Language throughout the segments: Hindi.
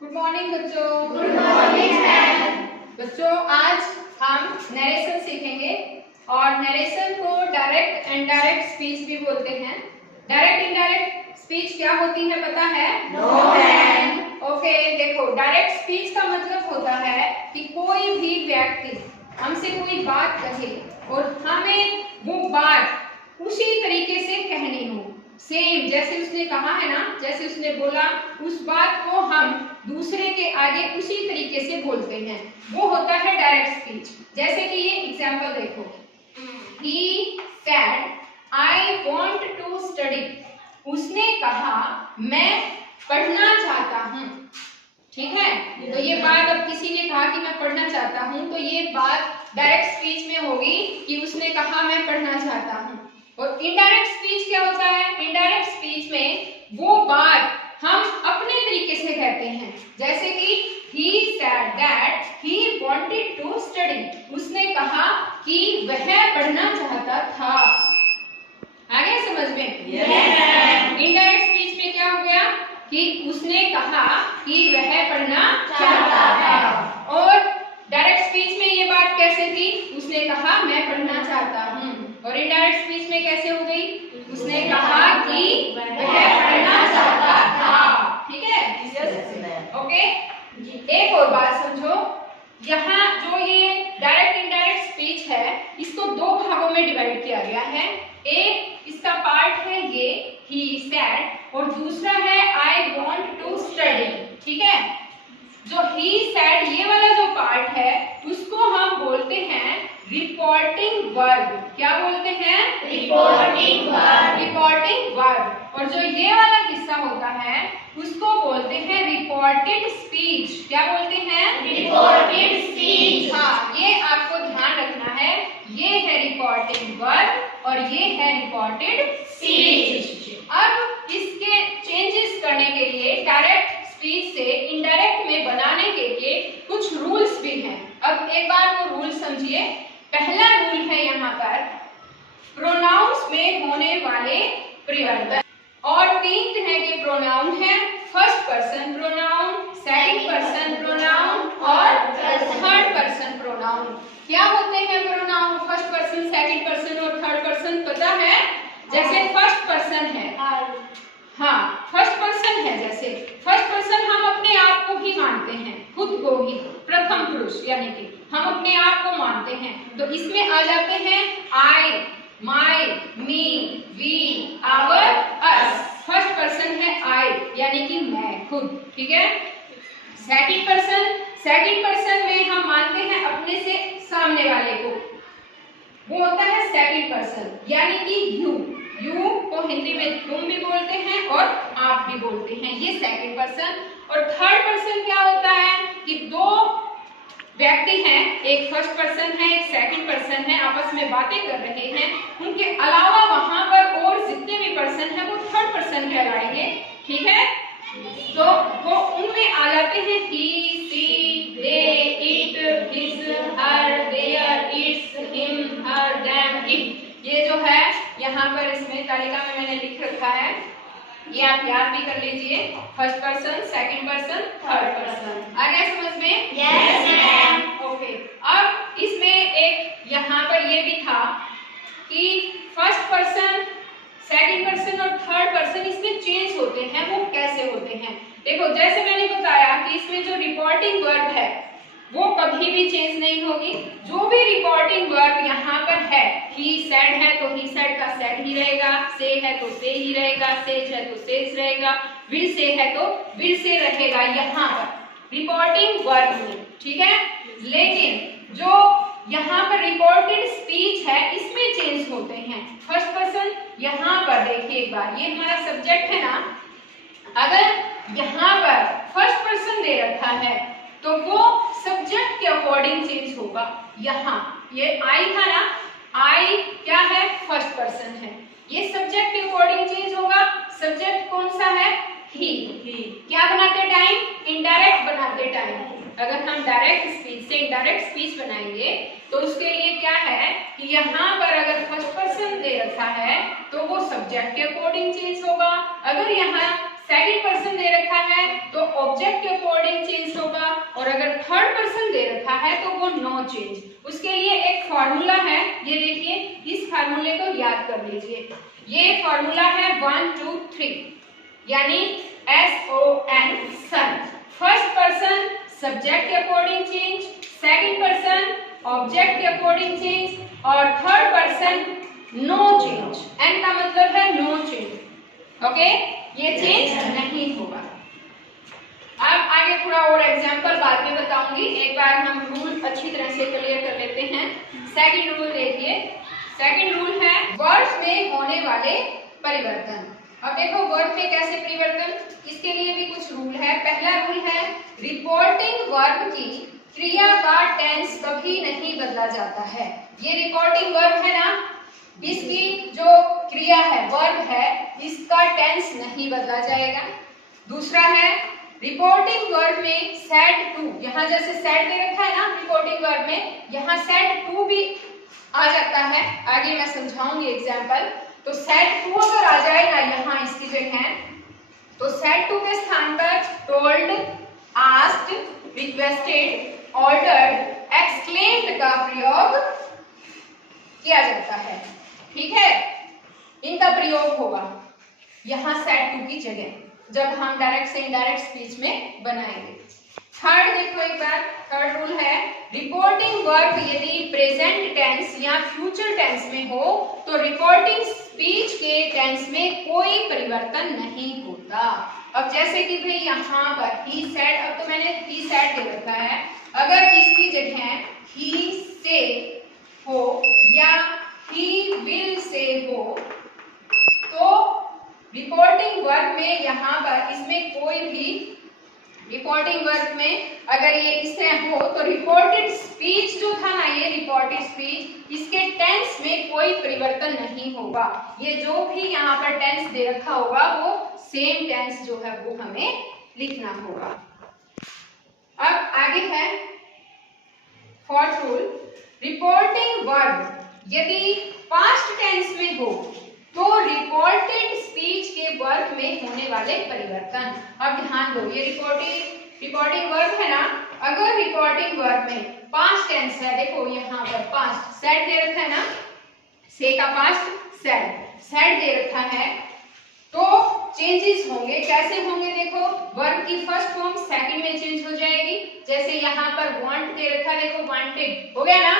गुड मॉर्निंग बच्चों। Good morning ma'am. बच्चों आज हम नरेशन सीखेंगे और नरेशन को डायरेक्ट इनडायरेक्ट स्पीच भी बोलते हैं। डायरेक्ट इनडायरेक्ट स्पीच क्या होती है पता है? No ma'am. ओके, देखो डायरेक्ट स्पीच का मतलब होता है कि कोई भी व्यक्ति हमसे कोई बात कहे और हमें वो बात उसी तरीके से कहनी हो, सेम जैसे उसने कहा है ना, जैसे उसने बोला उस बात को हम दूसरे के आगे उसी तरीके से बोलते हैं, वो होता है डायरेक्ट स्पीच। जैसे कि ये एग्जांपल देखो, he said I want to study। उसने कहा मैं पढ़ना चाहता हूँ, ठीक है। तो ये बात अब किसी ने कहा कि मैं पढ़ना चाहता हूँ, तो ये बात डायरेक्ट स्पीच में होगी कि उसने कहा मैं पढ़ना चाहता हूँ। और इनडायरेक्ट स्पीच क्या होता है? इनडायरेक्ट स्पीच में वो बात हम अपने तरीके से कहते हैं, जैसे कि he said that he wanted to study। उसने कहा कि वह पढ़ना चाहता था। आ गया समझ में? yes। इनडायरेक्ट स्पीच में क्या हो गया कि उसने कहा कि वह पढ़ना चाहता था। और डायरेक्ट स्पीच में ये बात कैसे थी? उसने कहा मैं पढ़ना चाहता हूँ। और इनडायरेक्ट स्पीच में कैसे हो गई? उसने कहा कि वह पढ़ना चाहता था। ठीक है, ओके। एक और बात समझो, यहाँ जो ये डायरेक्ट इनडायरेक्ट स्पीच है इसको दो भागों में डिवाइड किया गया है। एक इसका पार्ट है ये he said और दूसरा है I want to study। ठीक है, जो he said ये वाला जो पार्ट है उसको हम बोलते हैं रिपोर्टिंग वर्ब। क्या बोलते हैं? Reporting verb. Reporting verb. और जो ये वाला हिस्सा होता है उसको बोलते हैं रिपोर्टेड स्पीच। क्या बोलते हैं? Reported speech. हाँ, ये आपको ध्यान रखना है, ये है रिपोर्टिंग वर्ब और ये है रिपोर्टेड स्पीच। अब इसके चेंजेस करने के लिए डायरेक्ट स्पीच से इनडायरेक्ट में बनाने के लिए कुछ रूल्स भी हैं। अब एक बार वो रूल समझिए। पहला रूल है यहाँ पर प्रोनाउंस में होने वाले परिवर्तन, और तीन तरह के प्रोनाउन हैं, first person pronoun, second person pronoun और थर्ड पर्सन प्रोनाउन। क्या होते हैं pronoun? First person, second person और थर्ड पर्सन पता है? जैसे फर्स्ट पर्सन है, हाँ फर्स्ट पर्सन है, जैसे फर्स्ट पर्सन हम अपने आप को ही मानते हैं, खुद को ही, प्रथम पुरुष यानी कि हम अपने आप को मानते हैं, तो इसमें आ जाते हैं I, my, me, we, our, us. First person है आई यानी कि मैं, खुद। ठीक है। सेकंड पर्सन में हम मानते हैं अपने से सामने वाले को, वो होता है सेकंड पर्सन यानी कि यू को हिंदी में तुम भी बोलते हैं और आप भी बोलते हैं, ये सेकंड पर्सन। और थर्ड पर्सन क्या होता है कि दो व्यक्ति हैं, एक फर्स्ट पर्सन है एक सेकंड पर्सन है, आपस में बातें कर रहे हैं, उनके अलावा वहां पर और जितने भी पर्सन हैं वो थर्ड पर्सन कहलाएंगे। ठीक है, तो वो उनमें आ जाते हैं he, she, they, it, his, her, their, its, him, her, them, it. ये जो है यहाँ पर इसमें तालिका में मैंने लिख रखा है, ये आप याद भी कर लीजिए। First person, second person, third person. आ गया समझ में? Yes ma'am. ओके, अब इसमें एक यहाँ पर ये भी था कि फर्स्ट पर्सन, सेकंड पर्सन और थर्ड पर्सन इसमें चेंज होते हैं, वो कैसे होते हैं? देखो जैसे मैंने बताया कि इसमें जो रिपोर्टिंग वर्ब है वो कभी भी चेंज नहीं होगी। जो भी रिपोर्टिंग वर्ब यहाँ पर है, ही सेड है तो ही सेड का सेड ही रहेगा, से है तो से ही रहेगा, सेज है तो सेज रहेगा, विल से है तो विल से रहेगा यहाँ पर रिपोर्टिंग वर्ब में। ठीक है, लेकिन जो यहाँ पर रिपोर्टेड स्पीच है इसमें चेंज होते हैं। फर्स्ट पर्सन यहाँ पर देखिए एक बार, ये हमारा सब्जेक्ट है ना, अगर यहाँ पर फर्स्ट पर्सन दे रखा है तो वो सब्जेक्ट के अकॉर्डिंग चेंज होगा। यहाँ ये आई था ना, आई क्या है? फर्स्ट पर्सन है, ये सब्जेक्ट के अकॉर्डिंग चेंज होगा। सब्जेक्ट कौन सा है? ही। क्या बनाते टाइम? इनडायरेक्ट बनाते टाइम। अगर हम डायरेक्ट स्पीच से इनडायरेक्ट स्पीच बनाएंगे तो उसके लिए क्या है कि यहाँ पर अगर फर्स्ट पर्सन दे रखा है तो वो सब्जेक्ट के अकॉर्डिंग चेंज होगा। अगर यहाँ सेकंड पर्सन दे रखा है तो ऑब्जेक्ट के अकॉर्डिंग चेंज होगा, और अगर थर्ड पर्सन दे रखा है तो वो नो चेंज। उसके लिए एक फार्मूला है, ये देखिए, इस फार्मूले को याद कर लीजिए। ये फार्मूला है 1 2 3, यानी SON son. First person subject के according change, second person object के अकॉर्डिंग चेंज, और third person no change. N का मतलब है नो चेंज। ओके, ये चेंज नहीं होगा। अब आगे थोड़ा और एग्जांपल बाद में बताऊंगी, एक बार हम रूल अच्छी तरह से क्लियर कर लेते हैं। सेकंड रूल देखिए, सेकंड रूल है वर्ब में होने वाले परिवर्तन। अब देखो वर्ब में कैसे परिवर्तन, इसके लिए भी कुछ रूल है। पहला रूल है रिपोर्टिंग वर्ब की क्रिया का टेंस कभी नहीं बदला जाता है। ये रिपोर्टिंग वर्ब है ना, इसकी जो क्रिया है, वर्ब है, इसका टेंस नहीं बदला जाएगा। दूसरा है रिपोर्टिंग वर्ब में सेड टू, यहाँ जैसे सेड दे रखा है ना रिपोर्टिंग वर्ब में, यहाँ सेड टू भी आ जाता है, आगे मैं समझाऊंगी एग्जांपल। तो सेड टू अगर आ जाए ना यहाँ इसकी जगह, तो सेड टू के स्थान पर told, asked, requested, ordered, exclaimed का प्रयोग किया जाता है। ठीक है, इनका प्रयोग होगा यहाँ सेड टू की जगह, जब हम डायरेक्ट से इनडायरेक्ट स्पीच में बनाएंगे। थर्ड देखो एक बार, थर्ड रूल है रिपोर्टिंग वर्ब यदि प्रेजेंट टेंस या फ्यूचर टेंस में हो तो रिपोर्टिंग स्पीच के टेंस में कोई परिवर्तन नहीं होता। अब जैसे कि भाई यहाँ पर ही सेड, अब तो मैंने ही सेड दे रखा है, अगर इसकी जगह ही से हो या ही विल से हो तो रिपोर्टिंग वर्ब में यहाँ पर इसमें कोई भी, रिपोर्टिंग वर्ब में अगर ये इससे हो तो रिपोर्टेड स्पीच जो था ना, ये रिपोर्टेड स्पीच, इसके टेंस में कोई परिवर्तन नहीं होगा। ये जो भी यहाँ पर टेंस दे रखा होगा वो सेम टेंस जो है वो हमें लिखना होगा। अब आगे है फोर्थ रूल, रिपोर्टिंग वर्ब यदि पास्ट टेंस में हो तो रिपोर्टेड स्पीच के वर्ब में होने वाले परिवर्तन। अब ध्यान दो, ये रिपोर्टिंग वर्ब है ना, अगर रिपोर्टिंग वर्ब में पास्ट टेंस है, देखो यहाँ पर पास्ट सेड दे रखा है ना, से का पास्ट सेड दे रखा है, तो चेंजेस होंगे। कैसे होंगे देखो, वर्ब की फर्स्ट फॉर्म सेकंड में चेंज हो जाएगी। जैसे यहाँ पर वांट दे रखा है, देखो वांटेड हो गया ना,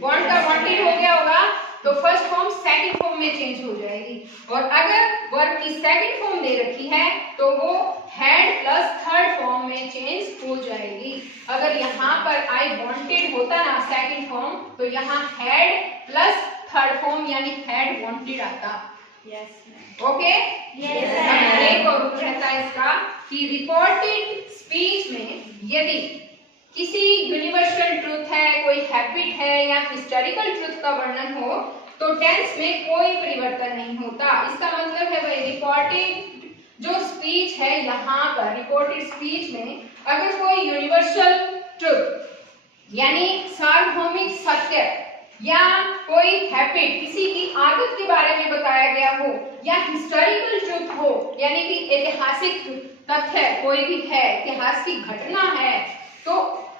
वांट का वांटेड हो गया होगा, तो फर्स्ट फॉर्म सेकंड फॉर्म में चेंज हो जाएगी। और अगर वर्ब की सेकंड फॉर्म दे रखी है तो वो हैड प्लस थर्ड फॉर्म में चेंज हो जाएगी। अगर यहाँ पर आई वांटेड होता ना सेकंड फॉर्म, तो यहाँ हैड प्लस थर्ड फॉर्म यानी हैड वांटेड आता। ओके, एक और रूल रहता है इसका कि रिपोर्टेड स्पीच में यदि किसी यूनिवर्सल ट्रुथ है, कोई हैबिट है या हिस्टोरिकल ट्रुथ का वर्णन हो तो टेंस में कोई परिवर्तन नहीं होता। इसका मतलब है भाई रिपोर्टेड जो स्पीच है, यहाँ पर रिपोर्टेड स्पीच में अगर कोई यूनिवर्सल ट्रुथ यानी सार्वभौमिक सत्य या कोई हैबिट, किसी की आदत के बारे में बताया गया हो, या हिस्टोरिकल ट्रुथ हो यानी कि ऐतिहासिक तथ्य कोई भी है, इतिहास की घटना है, तो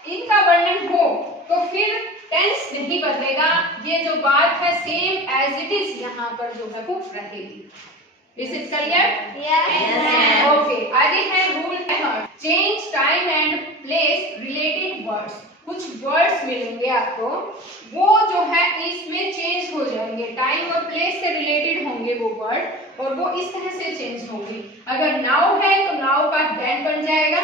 इनका वर्णन हो तो फिर टेंस नहीं बदलेगा। ये जो बात है सेम एज इट इज यहाँ पर जो है वो रहेगी। Is it clear? Yes. Okay, आगे है rule change time and place related words. कुछ वर्ड्स मिलेंगे आपको, वो जो है इसमें चेंज हो जाएंगे, टाइम और प्लेस से रिलेटेड होंगे वो वर्ड, और वो इस तरह से चेंज होंगे। अगर नाउ है तो नाउ का देन बन जाएगा,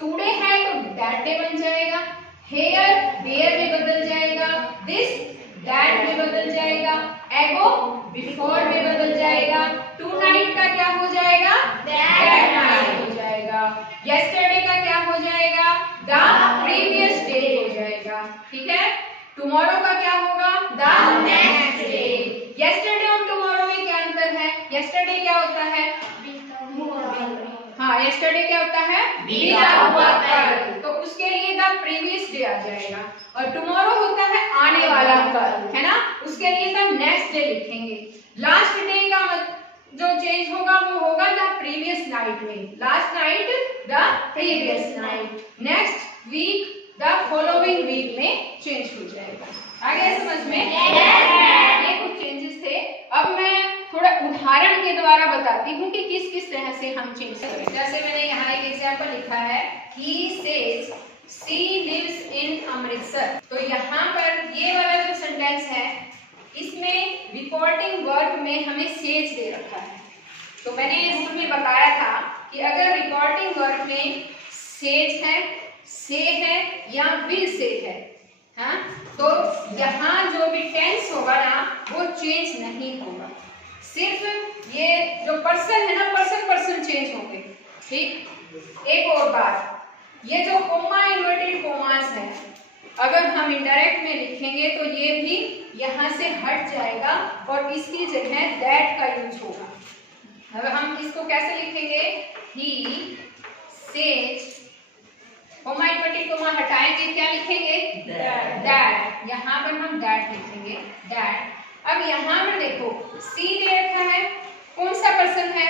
टुडे है तो दैट डे बन जाएगा, हेयर वेयर में बदल जाएगा, दिस दैट में बदल जाएगा, एगो बिफोर में बदल जाएगा, टू नाइट का क्या हो जाएगा, दैट नाइट हो जाएगा, यस्टरडे का क्या हो जाएगा, द प्रीवियस डे हो जाएगा। ठीक है, टुमारो का क्या होगा, द नेक्स्ट डे। यस्टरडे और टुमारो में क्या अंतर है? यस्टरडे क्या होता है? हाँ, यस्टरडे क्या होता है? बीता हुआ कल, तो उसके लिए द प्रीवियस डे आ जाएगा। और टुमारो होता है आने वाला कल, है ना, उसके लिए द नेक्स्ट डे लिखेंगे। लास्ट डे का जो चेंज होगा वो होगा द प्रीवियस नाइट में, last night the previous night, next week the following week में चेंज हो जाएगा। आ गया समझ में? ये कुछ चेंजेस थे। अब मैं थोड़ा उदाहरण के द्वारा बताती हूँ कि किस किस तरह से हम चेंज करें। जैसे मैंने यहाँ एक एग्जाम्पल लिखा है, he says she lives in Amritsar. तो यहाँ पर ये वाला जो सेंटेंस है इसमें रिपोर्टिंग वर्ब में हमें सेज दे रखा है। तो मैंने रूल में बताया था कि अगर रिपोर्टिंग वर्ब में सेज है, से है या विल से है, हाँ, तो यहाँ जो भी टेंस होगा ना वो चेंज नहीं होगा, सिर्फ ये जो पर्सन है ना पर्सन चेंज होंगे। ठीक, एक और बात, ये जो कोमा इन्वर्टेड कोमास है अगर हम इनडायरेक्ट में लिखेंगे तो ये भी यहाँ से हट जाएगा और इसकी जगह दैट का यूज होगा। अब हम इसको कैसे लिखेंगे, he says, coma inverted coma हटाएंगे, क्या लिखेंगे, दैट, यहाँ पर हम दैट लिखेंगे, दैट। अब यहाँ पर देखो सी दे रखा है, कौन सा पर्सन है,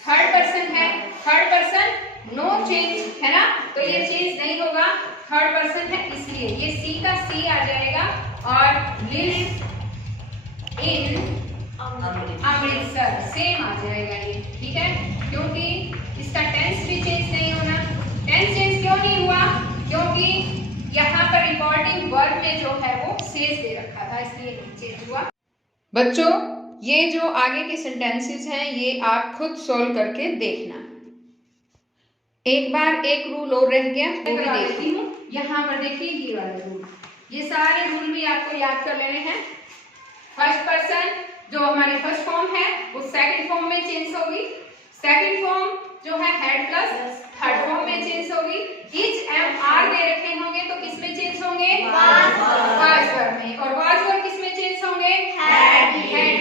थर्ड पर्सन है, थर्ड पर्सन नो चेंज है ना, तो ये चेंज नहीं होगा, थर्ड पर्सन है इसलिए ये सी का सी आ जाएगा और लिव्स इन अमृतसर सेम आ जाएगा ये। ठीक है, क्योंकि इसका टेंस भी चेंज नहीं होना। टेंस चेंज क्यों नहीं हुआ, क्योंकि यहाँ पर रिपोर्टिंग वर्ब में जो है वो सेज दे रखा था इसलिए चेंज हुआ। बच्चों ये जो आगे के सेंटेंसेस हैं ये आप खुद सोल्व करके देखना। एक बार एक रूल और रह गया, वो भी देखती हूँ। यहाँ पर देखिए ये वाला रूल, ये सारे रूल भी आपको याद कर लेने हैं। फर्स्ट पर्सन जो हमारी फर्स्ट फॉर्म है वो सेकंड फॉर्म में चेंज होगी, सेकंड फॉर्म जो है हेड प्लस थर्ड फॉर्म में चेंज होगी। इच एम आर दे रखे होंगे तो किस में चेंज होंगे, वाज वर्ब में, और वाज वर्ब किस में चेंज होंगे, हैड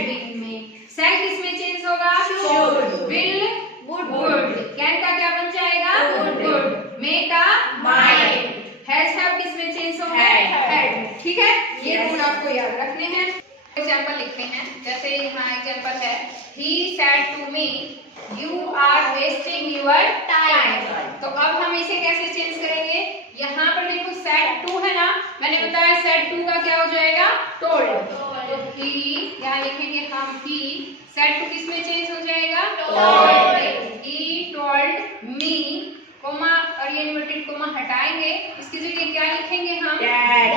बीन में। सेल किस में चेंज होगा, शुड, विल, वुड, कैन का क्या बन जाएगा, वुड, मे का माइट, हैज हैव किस में चेंज होंगे, हैड। ठीक है, ये रूल आपको याद रखने हैं। एग्जांपल लिखते हैं, जैसे यहाँ एग्जांपल है, he said to me you are wasting your time। तो अब हम इसे कैसे चेंज करेंगे, यहाँ पर देखो said to है ना, मैंने बताया said to का क्या हो जाएगा, told। तो he यहाँ लिखेंगे हम he, said to किस में चेंज हो जाएगा, told। he told me, comma और ये इन्वर्टेड कोमा हटाएंगे, इसकी जगह क्या लिखेंगे हम, dad।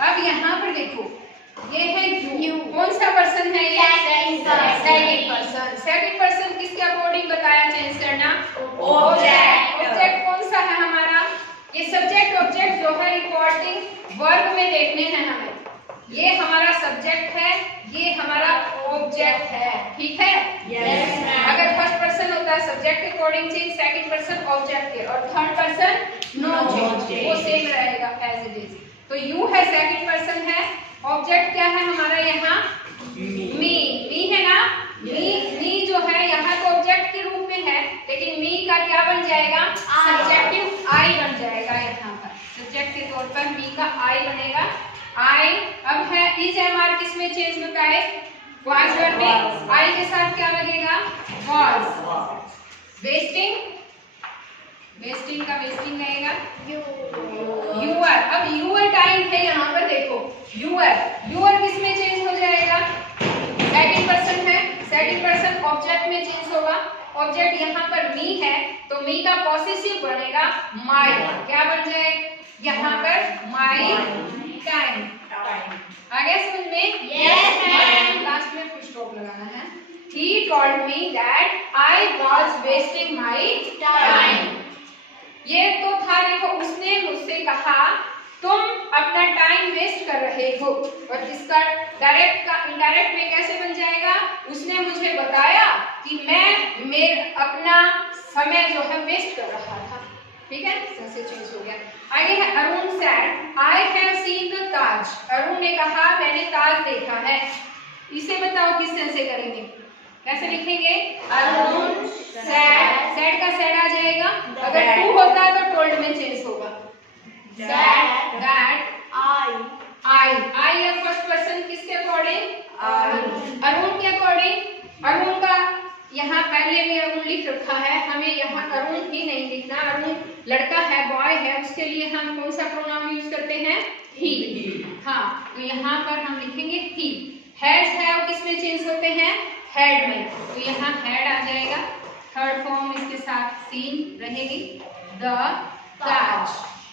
अब यहाँ पर देखो ये है यू, कौन सा पर्सन है ये, सेकंड पर्सन। सेकंड पर्सन किसके अकॉर्डिंग बताया चेंज करना, ऑब्जेक्ट। ऑब्जेक्ट कौन सा है हमारा, ये सब्जेक्ट ऑब्जेक्ट जो है रिपोर्टिंग वर्ब में देखने हैं हमें, ये हमारा सब्जेक्ट है, ये हमारा ऑब्जेक्ट है। ठीक है, अगर फर्स्ट पर्सन होता है सब्जेक्ट के according change, second person object के, और थर्ड पर्सन नो चेंज, वो सेम रहेगा एज इट इज। तो यू है सेकंड पर्सन है, ऑब्जेक्ट क्या है हमारा यहाँ, मी है ना, मी जो है यहाँ तो ऑब्जेक्ट के रूप में है, लेकिन मी का क्या बन जाएगा, सब्जेक्टिव आई बन जाएगा। यहाँ पर सब्जेक्ट के तौर पर मी का आई बनेगा, आई। अब है इज एम आर किस में चेंज होता है, वाज वर्ब में, आई के साथ क्या लगेगा, वाज। वेस्टिंग, वेस्टिंग का वेस्टिंग रहेगा, यूअर। अब यूअर टाइम है यहाँ पर देखो, यूअर किस में चेंज हो जाएगा, सेकंड पर्सन है, सेकंड पर्सन ऑब्जेक्ट में चेंज होगा। ऑब्जेक्ट यहाँ पर मी है तो मी का पॉसेसिव बनेगा माई, क्या बन जाए यहाँ पर, माई टाइम। आ गया समझ में, यस मैम। लास्ट में फुल स्टॉप लगाना है। He told me that I was wasting my time। ये तो था, देखो उसने मुझसे कहा तुम अपना टाइम वेस्ट कर रहे हो, और इसका डायरेक्ट का इनडायरेक्ट में कैसे बन जाएगा, उसने मुझे बताया कि मैं अपना समय जो है वेस्ट कर रहा था। ठीक है, ऐसे चेंज हो गया। आगे है Arun said I have seen the Taj. Arun ने कहा मैंने ताज देखा है। इसे बताओ किस तरह से करेंगे, कैसे लिखेंगे, अरुण सैड, सैड का सैड आ जाएगा। अगर टू होता है तो टोल्ड में चेंज होगा, दैट आई या फर्स्ट पर्सन किसके अकॉर्डिंग? अरुण के अकॉर्डिंग। अरुण का यहाँ पहले भी अरुण लिख रखा है, हमें यहाँ अरुण ही नहीं लिखना। अरुण लड़का है, बॉय है, उसके लिए हम कौन सा प्रोनाउन यूज करते हैं? ही। हाँ, तो यहाँ पर हम लिखेंगे ही। हैज है वो किस में चेंज होते हैं? हेड में। तो यहाँ हेड आ जाएगा, थर्ड फॉर्म इसके साथ सीन रहेगी, द ताज।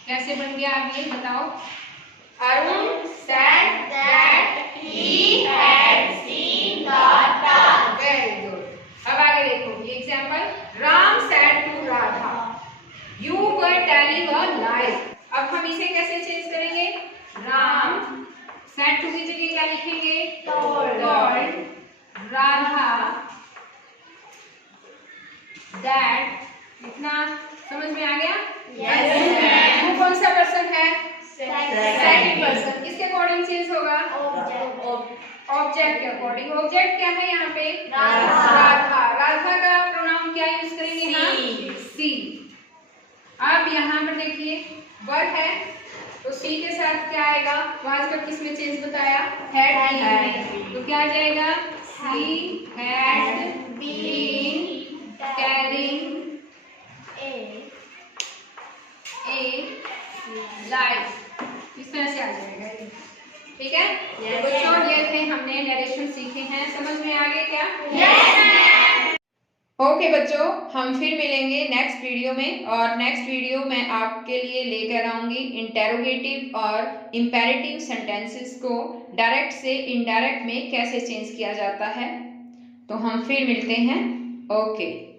कैसे बन गया आप ये बताओ? Arun said that he had seen the Taj. Very good. अब आगे देखो ये example. Ram said to Radha you were telling a lie। अब हम इसे कैसे चेंज करेंगे? राम said to की जगह क्या लिखेंगे? told Radha that। इतना समझ में आ गया? Yes, ma'am. वो कौन सा पर्सन है? Second second person. किसके अकॉर्डिंग चेंज होगा? Object. ऑब्जेक्ट के अकॉर्डिंग। ऑब्जेक्ट क्या है यहाँ पे? राधा। राधा। राधा का प्रोनाउन क्या यूज करेंगे हम? सी। अब यहाँ पर देखिए वर्ब है, तो सी के साथ क्या आएगा? वाज का किस में चेंज बताया? हैड। तो क्या आ जाएगा? She had been telling a life. इस तरह से आ जाएगा ये। ठीक है? Yes, तो बच्चों ma'am. ये थे हमने नरेशन सीखे हैं, समझ में आ गए क्या? Yes, ma'am. ओके बच्चों, हम फिर मिलेंगे नेक्स्ट वीडियो में, और नेक्स्ट वीडियो में आपके लिए लेकर आऊंगी इंटेरोगेटिव और इंपेरेटिव सेंटेंसेस को डायरेक्ट से इनडायरेक्ट में कैसे चेंज किया जाता है। तो हम फिर मिलते हैं। ओके।